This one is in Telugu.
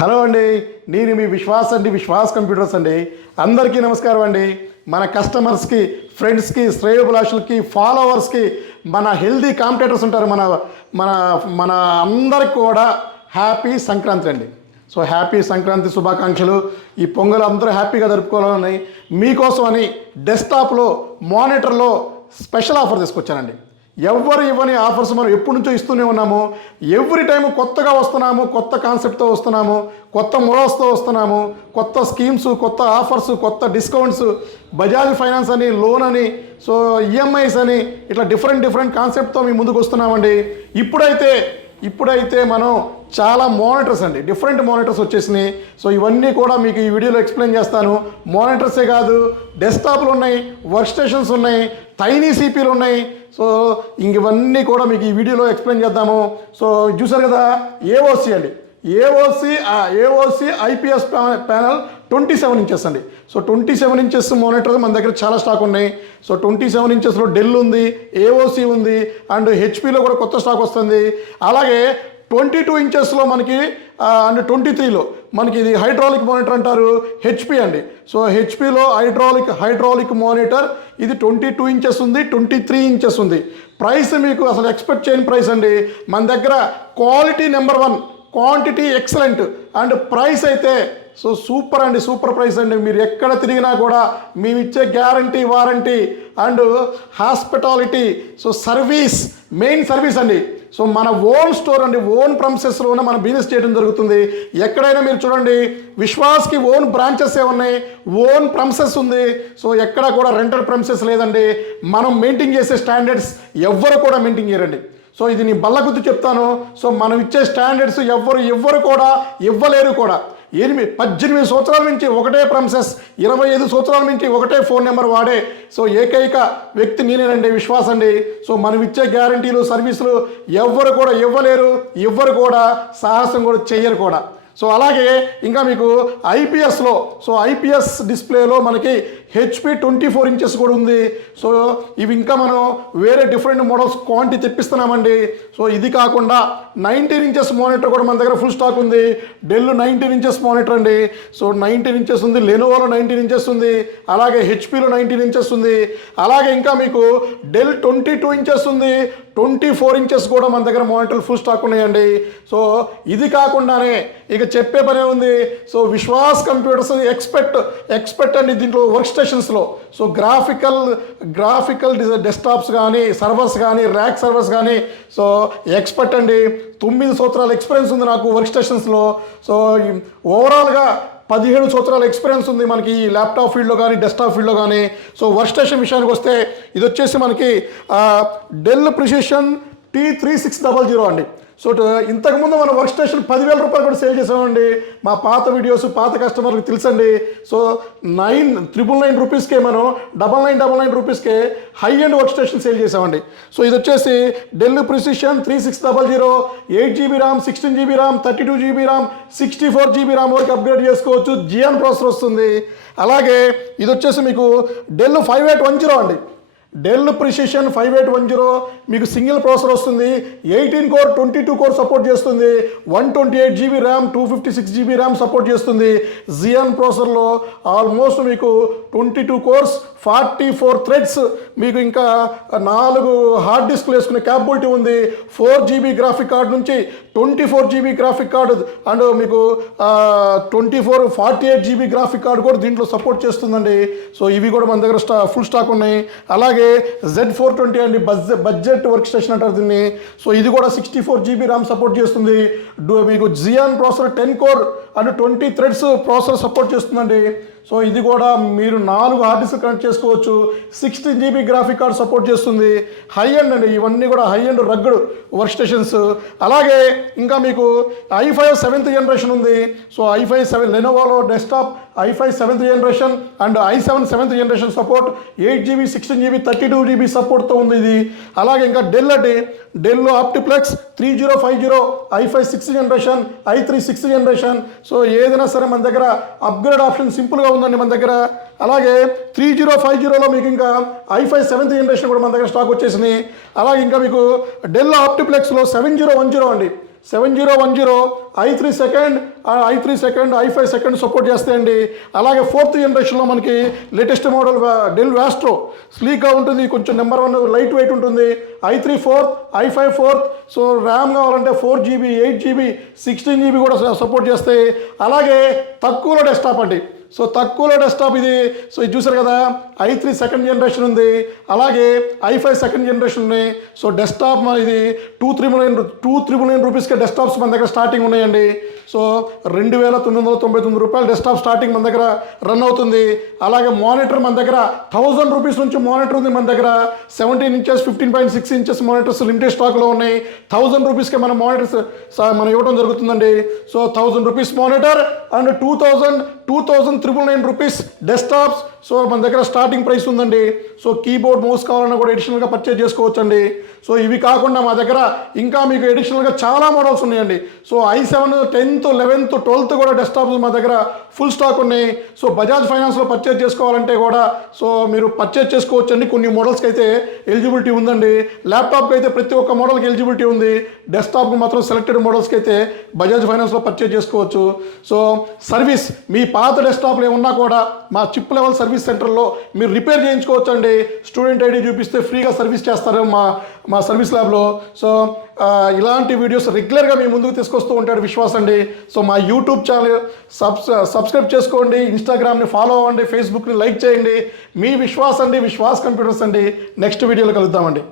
హలో అండి, నేను మీ విశ్వాస్ అండి, విశ్వాస్ కంప్యూటర్స్ అండి. అందరికీ నమస్కారం అండి. మన కస్టమర్స్కి, ఫ్రెండ్స్కి, శ్రేయోభిలాషులకి, ఫాలోవర్స్కి, మన హెల్దీ కాంపిటేటర్స్ ఉంటారు మన మన మన అందరికి కూడా హ్యాపీ సంక్రాంతి అండి. సో హ్యాపీ సంక్రాంతి శుభాకాంక్షలు. ఈ పొంగల్ అందరూ హ్యాపీగా జరుపుకోవాలని మీకోసం అని డెస్క్టాప్లో మానిటర్లో స్పెషల్ ఆఫర్ తీసుకొచ్చానండి. ఎవరు ఇవ్వని ఆఫర్స్ మనం ఎప్పటి నుంచో ఇస్తూనే ఉన్నాము. ఎవ్రీ టైం కొత్తగా వస్తున్నాము, కొత్త కాన్సెప్ట్తో వస్తున్నాము, కొత్త మోడల్స్తో వస్తున్నాము, కొత్త స్కీమ్స్, కొత్త ఆఫర్స్, కొత్త డిస్కౌంట్స్, బజాజ్ ఫైనాన్స్ అని, లోన్ అని, సో ఈఎంఐస్ అని, ఇట్లా డిఫరెంట్ కాన్సెప్ట్తో మీ ముందుకు వస్తున్నామండి. ఇప్పుడైతే మనం చాలా మానిటర్స్ అండి, డిఫరెంట్ మానిటర్స్ వచ్చేసినాయి. సో ఇవన్నీ కూడా మీకు ఈ వీడియోలో ఎక్స్ప్లెయిన్ చేస్తాను. మానిటర్సే కాదు, డెస్క్టాప్లు ఉన్నాయి, వర్క్ స్టేషన్స్ ఉన్నాయి, టైనీ సిపిలు ఉన్నాయి. సో ఇవన్నీ కూడా మీకు ఈ వీడియోలో ఎక్స్ప్లెయిన్ చేద్దాము. సో చూసారు కదా, ఏఓసి అండి, ఏఓసి ఐపీఎస్ ప్యానల్ 27 ఇంచెస్ అండి. సో 27 ఇంచెస్ మానిటర్ మన దగ్గర చాలా స్టాక్ ఉన్నాయి. సో 27 ఇంచెస్లో డెల్ ఉంది, ఏఓసి ఉంది, అండ్ హెచ్పిలో కూడా కొత్త స్టాక్ వస్తుంది. అలాగే 22 ఇంచెస్లో మనకి అండ్ 23లో మనకి ఇది హైడ్రాలిక్ మానిటర్ అంటారు, హెచ్పి అండి. సో హెచ్పిలో హైడ్రాలిక్ మానిటర్ ఇది 22 ఇంచెస్ ఉంది, 23 ఇంచెస్ ఉంది. ప్రైస్ మీకు అసలు ఎక్స్పెక్ట్ చేయని ప్రైస్ అండి. మన దగ్గర quality number 1, quantity excellent, and price అయితే సో సూపర్ అండి, సూపర్ ప్రైస్ అండి. మీరు ఎక్కడ తిరిగినా కూడా మేము ఇచ్చే guarantee, warranty and hospitality, so service, main service అండి. సో మన ఓన్ స్టోర్ అండి, ఓన్ ప్రెమిసెస్లోనే మనం బిజినెస్ చేయడం జరుగుతుంది. ఎక్కడైనా మీరు చూడండి, విశ్వాస్కి ఓన్ బ్రాంచెస్ ఉన్నాయి, ఓన్ ప్రెమిసెస్ ఉంది. సో ఎక్కడ కూడా రెంటెడ్ ప్రెమిసెస్ లేదండి. మనం మెయింటైన్ చేసే స్టాండర్డ్స్ ఎవ్వరు కూడా మెయింటైన్ చేయరండి. సో ఇది నేను బల్లగుద్దు చెప్తాను. సో మనం ఇచ్చే స్టాండర్డ్స్ ఎవ్వరు కూడా ఇవ్వలేరు కూడా. 18 సంవత్సరాల నుంచి ఒకటే ప్రెమిసెస్, 25 సంవత్సరాల నుంచి ఒకటే ఫోన్ నెంబర్ వాడే సో ఏకైక వ్యక్తి నేనేనండి, విశ్వాస్ అండి. సో మనం ఇచ్చే గ్యారంటీలు, సర్వీసులు ఎవ్వరు కూడా ఇవ్వలేరు, ఎవ్వరు కూడా సాహసం కూడా చెయ్యరు కూడా. సో అలాగే ఇంకా మీకు ఐపీఎస్లో, సో ఐపీఎస్ డిస్ప్లేలో మనకి హెచ్పి 24 ఇంచెస్ కూడా ఉంది. సో ఇవి ఇంకా మనం వేరే డిఫరెంట్ మోడల్స్ క్వాంటిటీ తెప్పిస్తున్నామండి. సో ఇది కాకుండా 19 ఇంచెస్ మానిటర్ కూడా మన దగ్గర ఫుల్ స్టాక్ ఉంది. డెల్ 19 ఇంచెస్ మానిటర్ అండి. సో 19 ఇంచెస్ ఉంది, లెనోవోలో 19 ఇంచెస్ ఉంది, అలాగే హెచ్పిలో 19 ఇంచెస్ ఉంది. అలాగే ఇంకా మీకు డెల్ 22 ఇంచెస్ ఉంది, 24 ఇంచెస్ కూడా మన దగ్గర మానిటర్లు ఫుల్ స్టాక్ ఉన్నాయండి. సో ఇది కాకుండానే ఇక చెప్పే పనే ఉంది. సో విశ్వాస్ కంప్యూటర్స్ ఎక్స్పెక్ట్ అండి. దీంట్లో వర్క్ స్టేషన్స్లో సో గ్రాఫికల్ డెస్క్టాప్స్ కానీ, సర్వర్స్ కానీ, ర్యాక్ సర్వర్స్ కానీ, సో ఎక్స్పర్ట్ అండి. 9 సంవత్సరాల ఎక్స్పీరియన్స్ ఉంది నాకు వర్క్ స్టేషన్స్లో. సో ఓవరాల్గా 17 సంవత్సరాల ఎక్స్పీరియన్స్ ఉంది మనకి ఈ ల్యాప్టాప్ ఫీల్డ్లో కానీ, డెస్క్టాప్ ఫీల్డ్లో కానీ. సో వర్క్ స్టేషన్ విషయానికి వస్తే ఇది వచ్చేసి మనకి డెల్ ప్రిసిషన్ T3600 అండి. సో ఇంతకుముందు మన వర్క్ స్టేషన్ 10,000 రూపాయలు కూడా సేల్ చేసామండి. మా పాత వీడియోస్, పాత కస్టమర్లకు తెలుసండి. సో 999 రూపీస్కే మనం 9999 రూపీస్కే high and work station sale చేసామండి. సో ఇది వచ్చేసి Dell Precision 3600, 8GB RAM, 16GB RAM, 32GB RAM, 64GB RAM వరకు అప్గ్రేడ్ చేసుకోవచ్చు. జియాన్ ప్రాసెసర్ వస్తుంది. అలాగే ఇది వచ్చేసి మీకు డెల్ 5810 అండి. డెల్ ప్రిసిషన్ 5810 మీకు సింగిల్ ప్రాసెసర్ వస్తుంది. 18 కోర్ 22 కోర్ సపోర్ట్ చేస్తుంది. 128GB RAM, 256GB RAM support చేస్తుంది. జియాన్ ప్రాసెసర్లో ఆల్మోస్ట్ మీకు 22 కోర్స్, 44 థ్రెడ్స్, మీకు ఇంకా 4 హార్డ్ డిస్క్లు వేసుకునే క్యాపబిలిటీ ఉంది. 4GB గ్రాఫిక్ కార్డ్ నుంచి 24GB గ్రాఫిక్ కార్డు అండ్ మీకు 48GB గ్రాఫిక్ కార్డు కూడా దీంట్లో సపోర్ట్ చేస్తుందండి. సో ఇవి కూడా మన దగ్గర ఫుల్ స్టాక్ ఉన్నాయి. అలాగే Z420 అండి, బడ్జెట్ వర్క్ స్టేషన్ అంటారు దీన్ని. సో ఇది కూడా 64GB ర్యామ్ సపోర్ట్ చేస్తుంది. మీకు Xeon processor 10 core and 20 threads processor support చేస్తుందండి. సో ఇది కూడా మీరు 4 హార్డ్ డిస్క్ కనెక్ట్ చేసుకోవచ్చు. 16GB గ్రాఫిక్ కార్డ్ సపోర్ట్ చేస్తుంది. హై ఎండ్ అండి, ఇవన్నీ కూడా high end rugged workstations. అలాగే ఇంకా మీకు i5 7th జనరేషన్ ఉంది. సో i5 7 లెనోవోలో desktop i5 7th generation and i7 7th generation support, 8GB 16GB 32GB సపోర్ట్తో ఉంది ఇది. అలాగే ఇంకా Dell OptiPlex 3050 i5 6th generation, i3 6th generation. So ఏదైనా సరే మన దగ్గర అప్గ్రేడ్ ఆప్షన్ సింపుల్గా ఉందండి మన దగ్గర. అలాగే 3050లో మీకు ఇంకా i5 7th జనరేషన్ కూడా మన దగ్గర స్టాక్ వచ్చేసినాయి. అలాగే ఇంకా మీకు డెల్ ఆప్టిప్లెక్స్లో 7010 అండి. 7010 i3 second, i3 second, i5 second support చేస్తాయండి. అలాగే 4th జనరేషన్లో మనకి లేటెస్ట్ మోడల్ డెల్ వాస్ట్రో స్లీక్గా ఉంటుంది, కొంచెం నెంబర్ 1 లైట్ వెయిట్ ఉంటుంది. i3 4th, i5 4th. So RAM కావాలంటే 4GB, 8GB, 16GB కూడా సపోర్ట్ చేస్తాయి. అలాగే తక్కువలో డెస్క్టాప్ అండి. సో తక్కువలో డెస్క్టాప్ ఇది. సో ఇది చూసారు కదా, i3 సెకండ్ జనరేషన్ ఉంది, అలాగే i5 సెకండ్ జనరేషన్ ఉన్నాయి. సో డెస్క్టాప్ ఇది 2,999 రూపీస్కే డెస్క్టాప్స్ మన దగ్గర స్టార్టింగ్ ఉన్నాయండి. సో 2,999 రూపాయలు డెస్క్టాప్ స్టార్టింగ్ మన దగ్గర రన్ అవుతుంది. అలాగే మానిటర్ మన దగ్గర 1000 రూపీస్ నుంచి మానిటర్ ఉంది మన దగ్గర. 17 ఇంచెస్, 15.6 ఇంచెస్ మానిటర్స్ లిమిటెడ్ స్టాక్లో ఉన్నాయి. 1000 రూపీస్కే మన మానిటర్స్ మనం ఇవ్వడం జరుగుతుందండి. So 1000 rupees monitor and 2,999 rupees desktops. So మన దగ్గర స్టార్టింగ్ ప్రైస్ ఉందండి. సో కీబోర్డ్, మౌస్ కావాలన్నా కూడా ఎడిషనల్గా పర్చేజ్ చేసుకోవచ్చండి. సో ఇవి కాకుండా మా దగ్గర ఇంకా మీకు ఎడిషనల్గా చాలా మోడల్స్ ఉన్నాయండి. So i7, 10th, 11th, 12th కూడా డెస్క్టాప్స్ మా దగ్గర ఫుల్ స్టాక్ ఉన్నాయి. సో బజాజ్ ఫైనాన్స్లో పర్చేజ్ చేసుకోవాలంటే కూడా సో మీరు పర్చేజ్ చేసుకోవచ్చండి. కొన్ని మోడల్స్కి అయితే ఎలిజిబిలిటీ ఉందండి. ల్యాప్టాప్కి అయితే ప్రతి ఒక్క మోడల్కి ఎలిజిబిలిటీ ఉంది. డెస్క్టాప్కి మాత్రం సెలెక్టెడ్ మోడల్స్కి అయితే బజాజ్ ఫైనాన్స్లో పర్చేజ్ చేసుకోవచ్చు. సో సర్వీస్, మీ పాత డెస్క్టాప్లు ఏమన్నా కూడా మా చిప్ లెవెల్ సర్వీస్ సెంటర్లో మీరు రిపేర్ చేయించుకోవచ్చు అండి. స్టూడెంట్ ఐడి చూపిస్తే ఫ్రీగా సర్వీస్ చేస్తారు మా సర్వీస్ ల్యాబ్లో. సో ఇలాంటి వీడియోస్ రెగ్యులర్గా మీ ముందుకు తీసుకొస్తూ ఉంటాడు విశ్వాస్ అండి. సో మా యూట్యూబ్ ఛానల్ సబ్స్క్రైబ్ చేసుకోండి, ఇన్స్టాగ్రామ్ని ఫాలో అవ్వండి, ఫేస్బుక్ని లైక్ చేయండి. మీ విశ్వాస్ అండి, విశ్వాస్ కంప్యూటర్స్ అండి. నెక్స్ట్ వీడియోలో కలుద్దామండి.